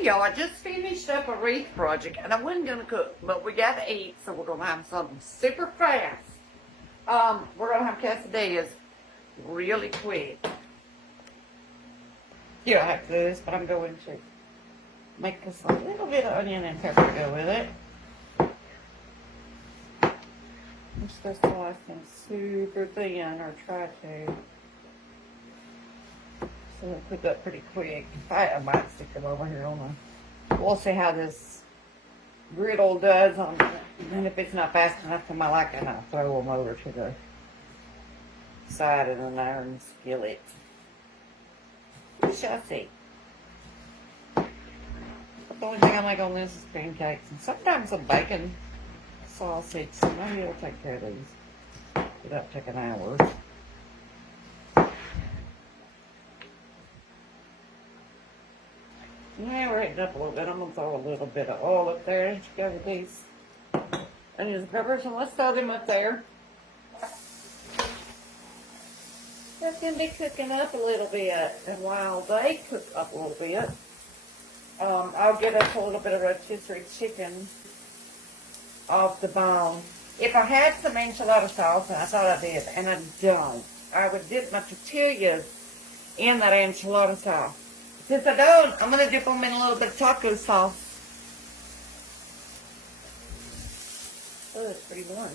Hey y'all, I just finished up a wreath project and I wasn't gonna cook, but we gotta eat, so we're gonna have something super fast. We're gonna have quesadillas really quick. You don't have to do this, but I'm going to make us a little bit of onion and pepper to go with it. I'm just gonna slice them super thin, or try to. So we'll cook up pretty quick. I might stick them over here on the. We'll see how this griddle does on that. And if it's not fast enough to my liking, I'll throw them over to the side of an iron skillet. We shall see. But the only thing I make on this is pancakes, and sometimes a bacon sausage. So maybe I'll take care of these. Without taking hours. Now we're heating up a little bit. I'm going to throw a little bit of oil up there to go with these onions and peppers. And let's throw them up there. That's going to be cooking up a little bit. And while they cook up a little bit, I'll get us a little bit of rotisserie chicken off the bone. If I had some enchilada sauce, and I thought I did, and I don't, I would dip my tortillas in that enchilada sauce. Since I don't, I'm going to dip them in a little bit of taco sauce. Oh, it's pretty warm.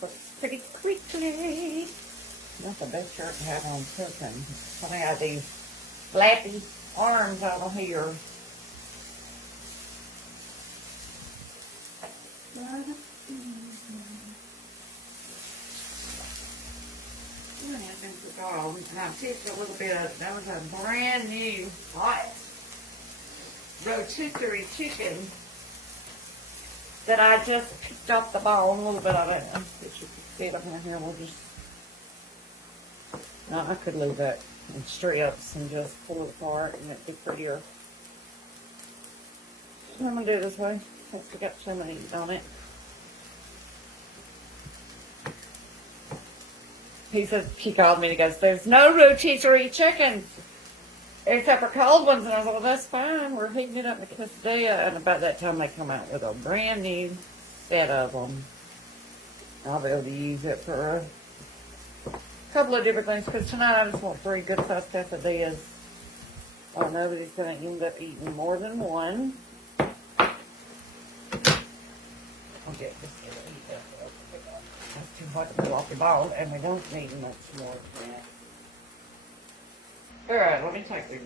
Cooks pretty quickly. That's the best shirt to have on cooking. I have these flappy arms over here. And I picked a little bit of, that was a brand new hot rotisserie chicken that I just picked off the bone, a little bit of it, that you can see it up in here. We'll just, no, I could leave that in strips and just pull it apart and it'd be prettier. So I'm going to do it this way, since we got so many on it. He called me and he goes, there's no rotisserie chicken except for cold ones. And I was like, well, that's fine. We're heating it up in the quesadilla. And about that time, they come out with a brand new set of them. I'll be able to use it for a couple of different things. Because tonight, I just want 3 good-sized quesadillas. Oh, nobody's going to end up eating more than one. I'll get this to eat up. That's too hot to pull off the bone, and we don't need much more of that. Alright, let me take these.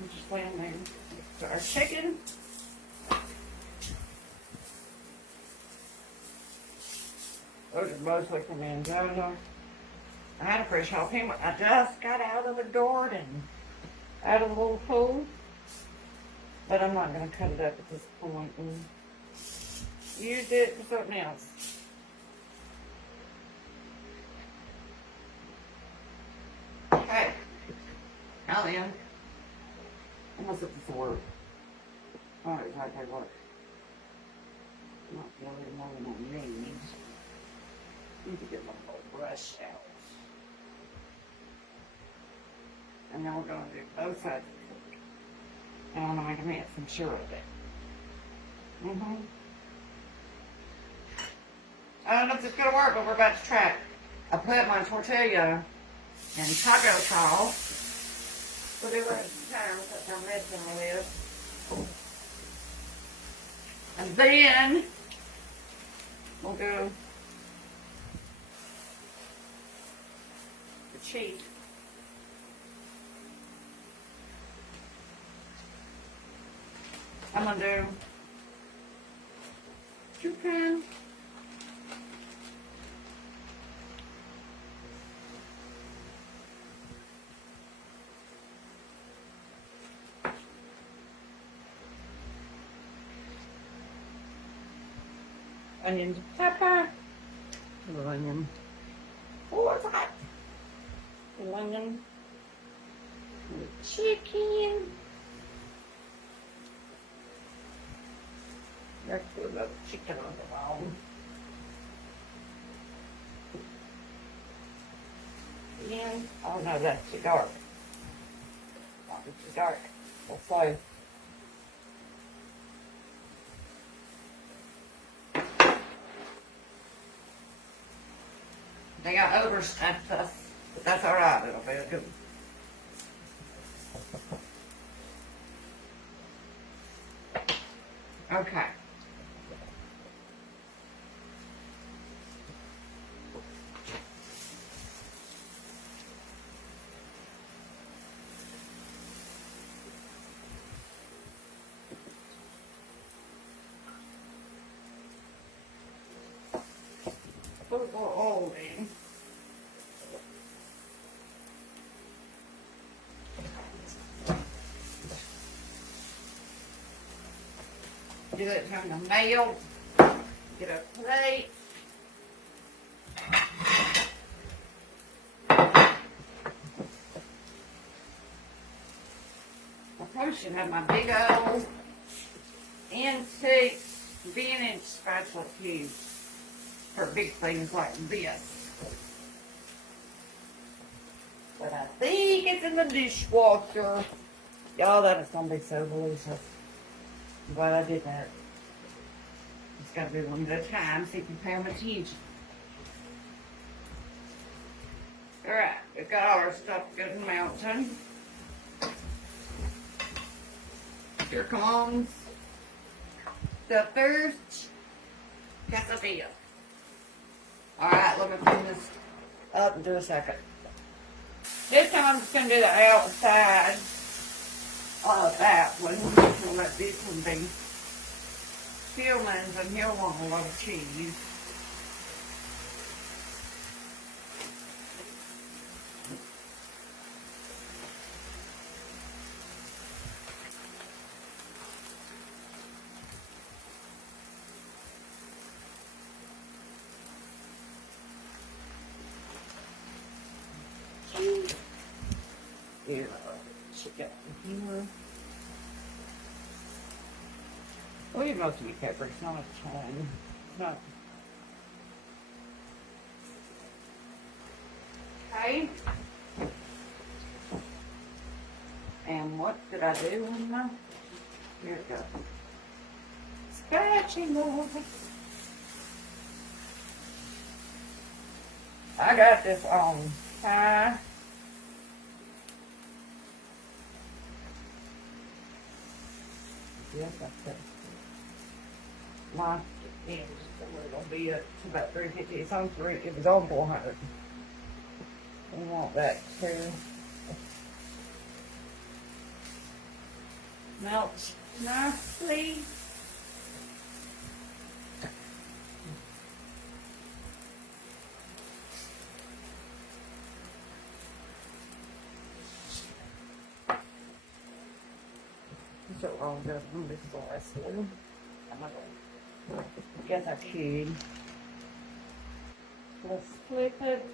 I'm just laying there. So our chicken. Those are mostly from Arizona. I had a fresh jalapeno. I just got out of the garden. Out of the little pool. But I'm not going to cut it up at this point. Use it for something else. Okay. Now then, I'm gonna set this to work. Alright, exactly what. Not really more than I need. Need to get my little brush out. And then we're gonna do both sides of the cook. And I'm gonna make some sure of it. I don't know if it's going to work, but we're about to try it. I put my tortilla in taco sauce. Put it right in time because I'm messing with it. And then we'll do the cheese. I'm going to do 2 pounds. Onions and pepper. A little onion. Oh, it's hot. A little onion. A little chicken. Let's put a little chicken on the bone. And, oh no, that's too dark. It's dark. It's slow. They got overstuffed us, but that's alright, it'll be good. Okay. Put more oil in. Get it from the mail. Get a plate. I probably should have my big old antique vintage spatula too for big things like this. But I think it's in the dishwasher. Y'all, that is gonna be so delicious. I'm glad I did that. Just gotta do one at a time so you can pay them attention. Alright, we've got all our stuff good and melting. Here comes the first quesadilla. Alright, let me clean this up and do a second. This time I'm just going to do the outside of that one. I'm just going to let this one be fillings, and he'll want a lot of cheese. Here, chicken here. Well, you know to be pepper, it's not a ton. Not. Okay. And what did I do with my? Here it goes. Scratching over. I got this on high. Yes, that's it. My end is going to be up to about 350. It's on 3. It was on 400. We want that too. Melt nicely. So I'll go from this slice here. I guess I could. Let's flip it.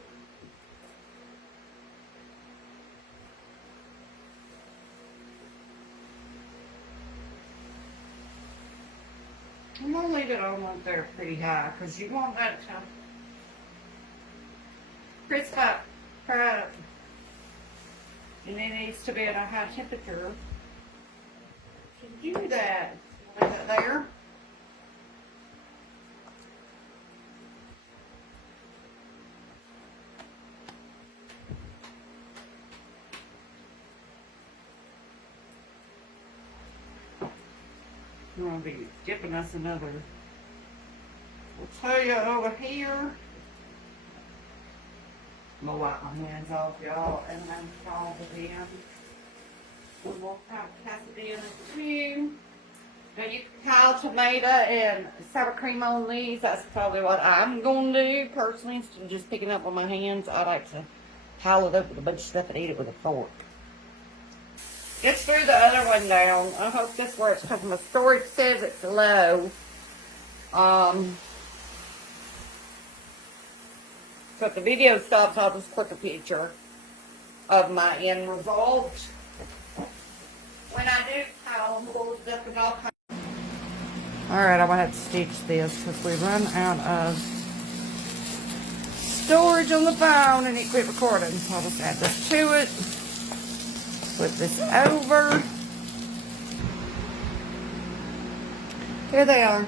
I'm gonna leave it on up there pretty high because you want that to crisp up, fry up. And it needs to be at a high temperature. To do that, leave it there. I'm going to be dipping us another tortilla over here. I'm going to wipe my hands off, y'all, and then fold it in. We'll have quesadillas too. Now you can pile tomato and sour cream on these. That's probably what I'm going to do personally. Instead of just picking up with my hands, I like to pile it up with a bunch of stuff and eat it with a fork. Let's threw the other one down. I hope this works because my storage says it's low. So if the video stops, I'll just click a picture of my end result. When I do pile them up and all kinds. Alright, I'm going to have to stitch this because we run out of storage on the phone and it quit recording. So I'll just add this to it. Flip this over. Here they are.